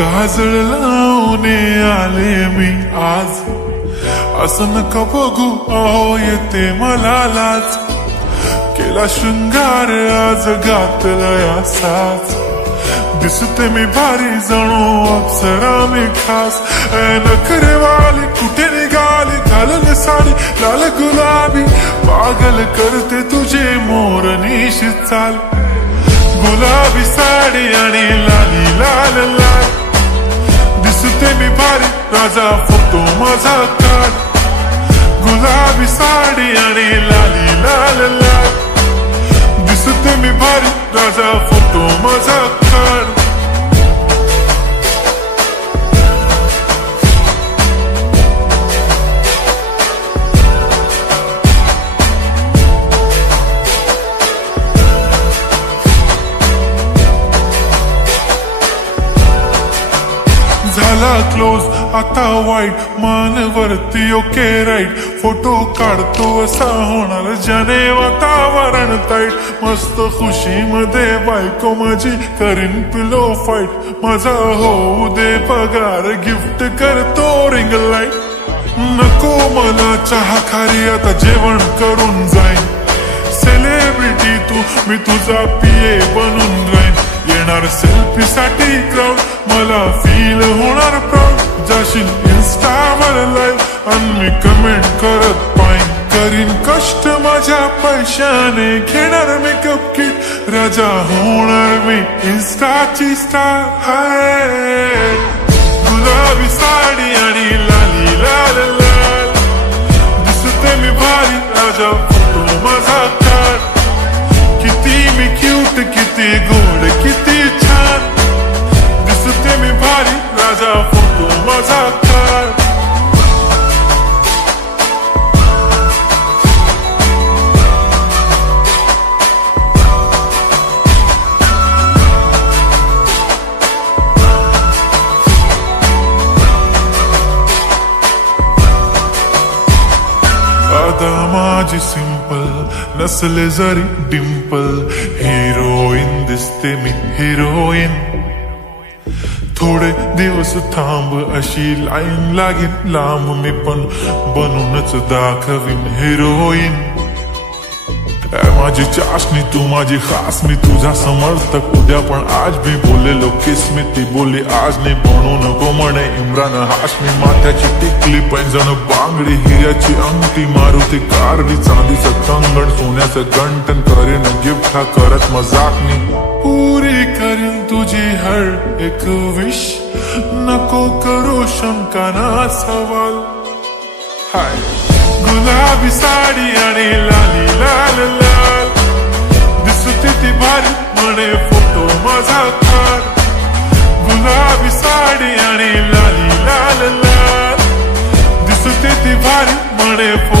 काजळ लावून आले मी आज, असं नका बघू अहो येते मला लाज. केला शृंगार आज घातलाय असाच, दिसते मी भारी जणू अप्सरा मी खास. नखरेवाली कुठे निघाली घालून साडी लाल गुलाबी, पागल करते तुझे मोरनीशी चाल. गुलाबी साडी आणि लाली लाल लाल, दिसते मी भारी राजा फोटो माझा काढ. गुलाबी साडी आणि लाली लाल लाल, दिसते मी भारी राजा फोटो माझा काढ. झाला क्लोज आता वाईट, मान वरती ओके राईट. फोटो काढतो असा होणार ज्याने वातावरण ताईट. मस्त खुशी मध्ये बायको माझी करीन पिलो फाईट. माझा होऊ दे पगार गिफ्ट करतो रिंग लाईट. नको मला चहा खारी आता जेवण करून जाईन. सेलिब्रिटी तू मी तुझा पिये बनून राहीन. येणार सेल्फी साठी क्राऊड मला फील होणार प्राऊड. जाशील इन्स्टावर लाईव्ह आणि मी कमेंट करत पाईन. करीन कष्ट माझ्या पैशाने घेणार मेकअप किट. राजा होणार मी इन्स्टाची स्टार. हाय गुलाबी साडी आणि लाली लाल लाल, दिसते मी भारी राजा फोटो माझा काढ. किती मी क्यूट किती गोड किती छान, दिसते मी भारी राजा फोटो माझा काढ. आता माझी सिंपल नसले जरी डिंपल, हिरोईन दिसते मी हिरोईन. थोडे दिवस थांब अशी लाईन लागेल लांब, मी पण बनूनच दाखवीन हिरोईन. माझी चाशनी तू माझी खास, मी तुझा समर्थक उद्या पण आज मी बोललेलो किस्मी. ती बोलली आज नाही बनू नको म्हणे इम्रान हाशमी. माथ्याची टिकली पैंजण बांगडी हिऱ्याची अंगठी, मारुती कारली चांदीचं कंगण सोन्याचं गंटन. करीन गिफ्ट हा करत मजाक मी, पुरी करीन तुझी हर एक विश. नको करू शंका ना सवाल. हाय गुलाबी साडी आणि लाली लाल लाल, दिसते ती भारी म्हणे फोटो माझा काढ. गुलाबी साडी आणि लाली लाल लाल, दिसते ती भारी म्हणे फोटो